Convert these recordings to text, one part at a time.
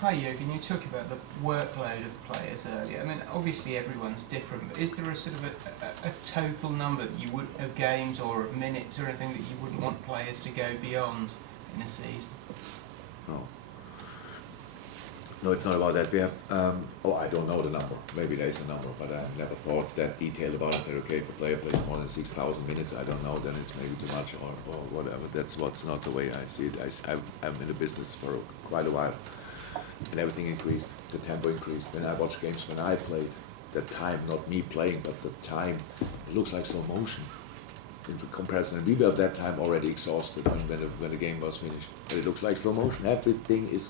Hi Jürgen, you talked about the workload of players earlier. I mean, obviously everyone's different, but is there a sort of a total number that you would, of games or of minutes or anything that you wouldn't want players to go beyond in a season? No. No, it's not about that. We have, I don't know the number. Maybe there is a number, but I never thought that detail about it. That, okay, if a player plays more than 6,000 minutes, I don't know, then it's maybe too much or whatever. That's what's not the way I see it. I'm in the business for quite a while, and everything increased. The tempo increased. When I watch games, when I played, the time, not me playing, but the time, it looks like slow motion in comparison. And we were at that time already exhausted when the game was finished. But it looks like slow motion. Everything is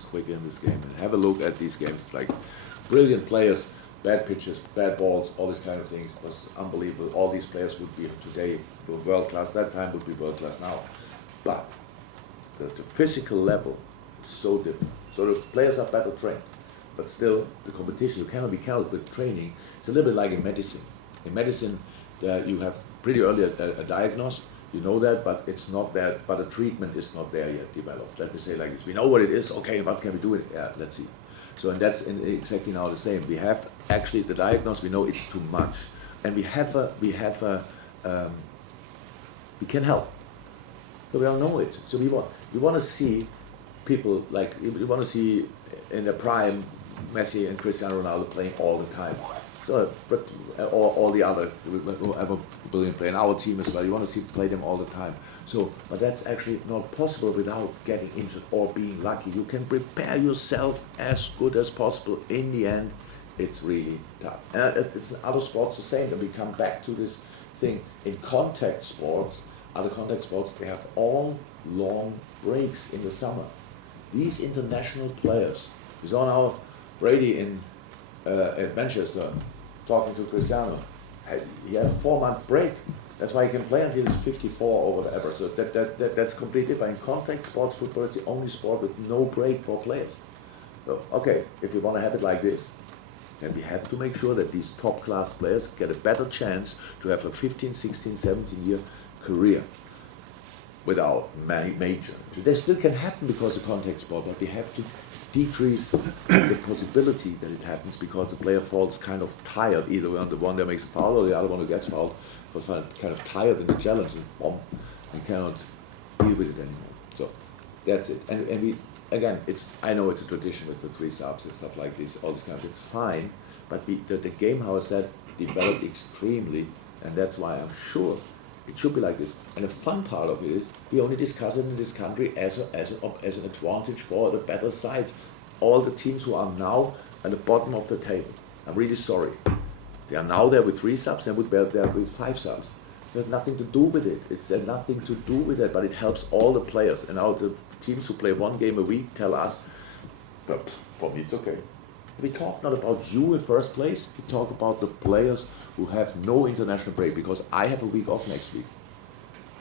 quicker in this game. And have a look at these games. It's like brilliant players, bad pitches, bad balls, all these kind of things. It was unbelievable. All these players would be today world class. That time would be world class now. But the physical level is so different. So the players are better trained. But still, the competition, you cannot be counted with training. It's a little bit like in medicine. In medicine, you have pretty early a diagnosis, you know that, but it's not that, but a treatment is not there yet developed. Let me say like this, we know what it is, okay, what can we do? Yeah, let's see. So, and that's exactly now the same. We have actually the diagnosis, we know it's too much. And we can help. So we all know it. So we want to see people like, we want to see in the prime, Messi and Cristiano Ronaldo playing all the time. So, or all the other whoever brilliant play in our team as well. You want to see play them all the time. So, but that's actually not possible without getting injured or being lucky. You can prepare yourself as good as possible. In the end, it's really tough. And it's in other sports the same. And we come back to this thing in contact sports. Other contact sports, they have all long breaks in the summer. These international players, we saw now Brady at Manchester, talking to Cristiano, he had a 4-month break. That's why he can play until he's 54 or whatever. So that's completely different. In contact sports, football is the only sport with no break for players. So, okay, if we want to have it like this, then we have to make sure that these top class players get a better chance to have a 15, 16, 17 year career without major. They still can happen because of contact sport, but we have to decrease the possibility that it happens because the player falls kind of tired, either on the one that makes a foul or the other one who gets fouled, was kind of tired in the challenge and boom, and cannot deal with it anymore. So that's it. And we again, I know it's a tradition with the 3 subs and stuff like this, all this kind of, it's fine, but the game, how I said, developed extremely, and that's why I'm sure it should be like this. And the fun part of it is we only discuss it in this country as an advantage for the better sides. All the teams who are now at the bottom of the table, I'm really sorry. They are now there with 3 subs, and would be there with 5 subs. It has nothing to do with it. It's nothing to do with it, but it helps all the players. And now the teams who play 1 game a week tell us, but for me it's okay. We talk not about you in first place, we talk about the players who have no international break, because I have a week off next week.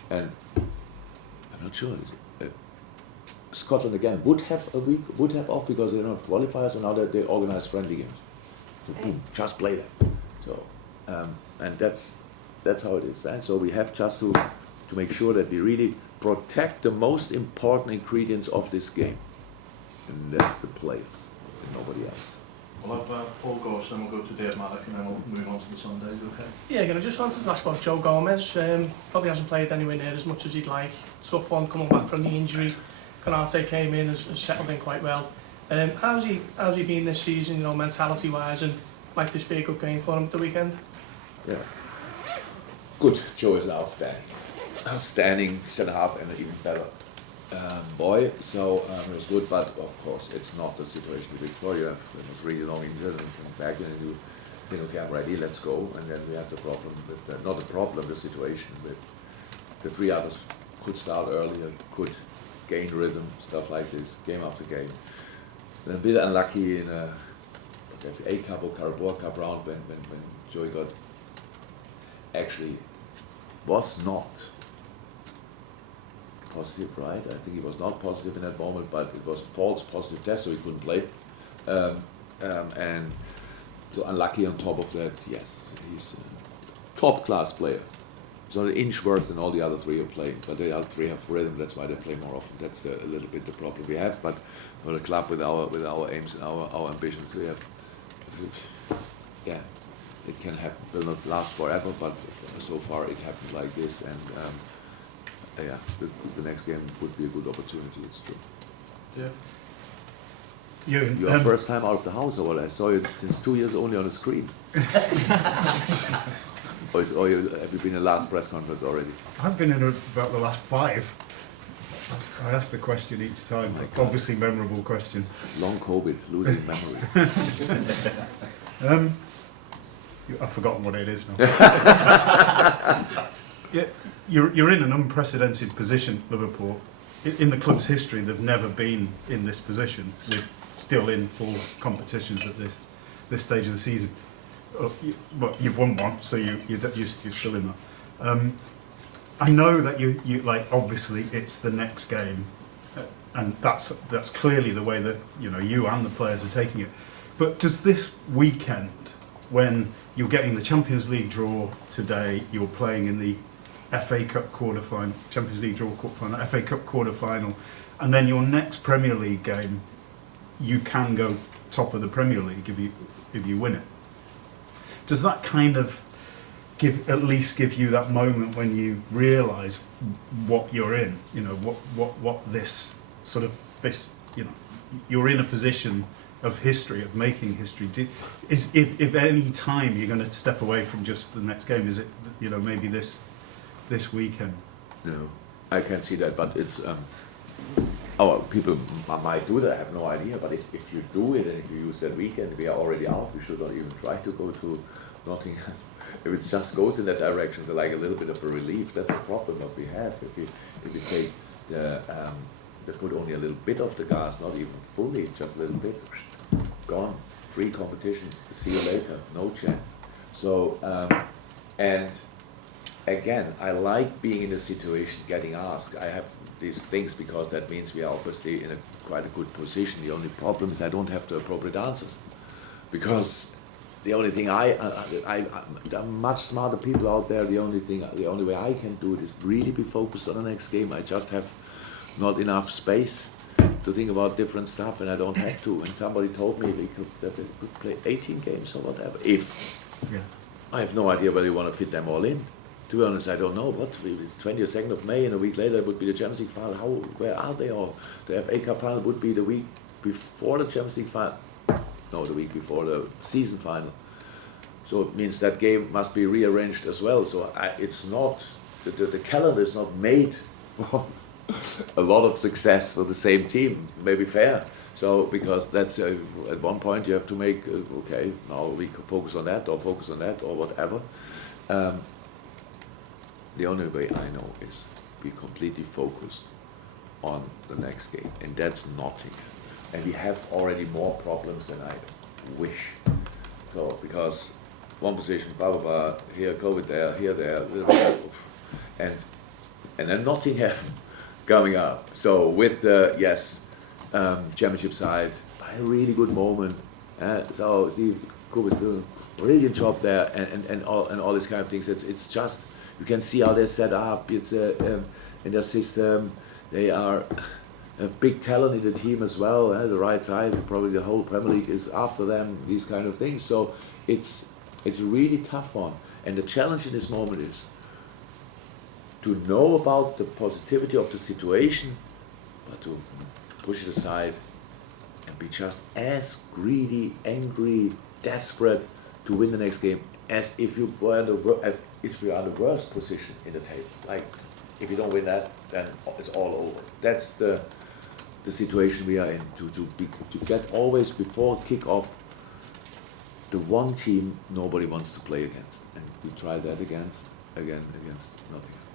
And I'm not sure, Scotland again would have off because they don't have qualifiers, and now that they organize friendly games. So boom, just play them. So, and that's how it is. Right? So we have just to make sure that we really protect the most important ingredients of this game. And that's the players, and nobody else. We'll have Paul Gorse, then we'll go to Dave Mallock, and then we'll move on to the Sundays, okay? Yeah, again, I just wanted to ask about Joe Gomez. Probably hasn't played anywhere near as much as he'd like. Tough one coming back from the injury. Konate came in, has settled in quite well. How's he been this season, you know, mentality-wise, and might this be a good game for him at the weekend? Yeah. Good. Joe is outstanding centre-half, and even better boy. So it was good, but of course it's not the situation with Victoria. It was really long injured and came back, and you think, okay, I'm ready, let's go. And then we have the problem with not the problem, the situation with the 3 others could start earlier, could gain rhythm, stuff like this, game after game. Then a bit unlucky in a FA Cup or Carabao Cup round when Joey got actually was not positive, right? I think he was not positive in that moment, but it was a false positive test, so he couldn't play. And so unlucky on top of that, yes, he's a top class player. So an inch worse than all the other three are playing, but the other three have rhythm. That's why they play more often. That's a little bit the problem we have. But for the club, with our aims and our ambitions, we have. Yeah, it can happen. Will not last forever, but so far it happened like this, and yeah, the next game would be a good opportunity. It's true. Yeah. Your first time out of the house, or what? I saw you since 2 years only on the screen. Or have you been in the last press conference already? I've been in about the last 5. I asked the question each time. Obviously, memorable question. Long COVID, losing memory. I've forgotten what it is now. Yeah, you're in an unprecedented position, Liverpool. In the club's history, they've never been in this position. They're still in full competitions at this stage of the season. Well, you've won one, so you're still in that. I know that you like, obviously it's the next game, and that's clearly the way that you and the players are taking it. But does this weekend, when you're getting the Champions League draw today, you're playing in the FA Cup quarter-final, Champions League draw quarter-final, FA Cup quarter-final, and then your next Premier League game, you can go top of the Premier League if you win it. Does that kind of at least give you that moment when you realise what you're in? What this sort of you're in a position of history, of making history. If any time you're going to step away from just the next game, is it maybe this weekend? No, I can see that, but it's people might do that. I have no idea. But if you do it and if you use that weekend, we are already out. We should not even try to go to Nottingham. If it just goes in that direction, so like a little bit of a relief. That's a problem that we have. If you take the foot only a little bit of the gas, not even fully, just a little bit, gone. 3 competitions. See you later. No chance. So and again, I like being in a situation, getting asked. I have these things because that means we are obviously in quite a good position. The only problem is I don't have the appropriate answers, because the only thing there are much smarter people out there. The only way I can do it is really be focused on the next game. I just have not enough space to think about different stuff, and I don't have to. And somebody told me that they could play 18 games or whatever. I have no idea whether you want to fit them all in. To be honest, I don't know. It's 22nd of May, and a week later it would be the Champions League final. Where are they all? The FA Cup final would be the week before the Champions League final. No, the week before the season final. So it means that game must be rearranged as well. So it's not, the calendar is not made for a lot of success for the same team, maybe fair. So, because that's, at one point you have to make, okay, now we can focus on that or whatever. The only way I know is be completely focused on the next game, and that's Nottingham. And we have already more problems than I wish. So, because one position, blah, blah, blah, here, COVID there, here, there, and then Nottingham coming up. So with the, championship side, by a really good moment. So Steve Cook is doing a brilliant job there, and all these kind of things. It's just, you can see how they're set up. It's in their system. They are a big talent in the team as well. The right side, probably the whole Premier League is after them. These kind of things. So it's a really tough one. And the challenge in this moment is to know about the positivity of the situation, but to push it aside and be just as greedy, angry, desperate to win the next game as if you were in the worst position in the table. Like, if you don't win that, then it's all over. That's the situation we are in. To get always before kick-off the one team nobody wants to play against, and we try that against Nottingham.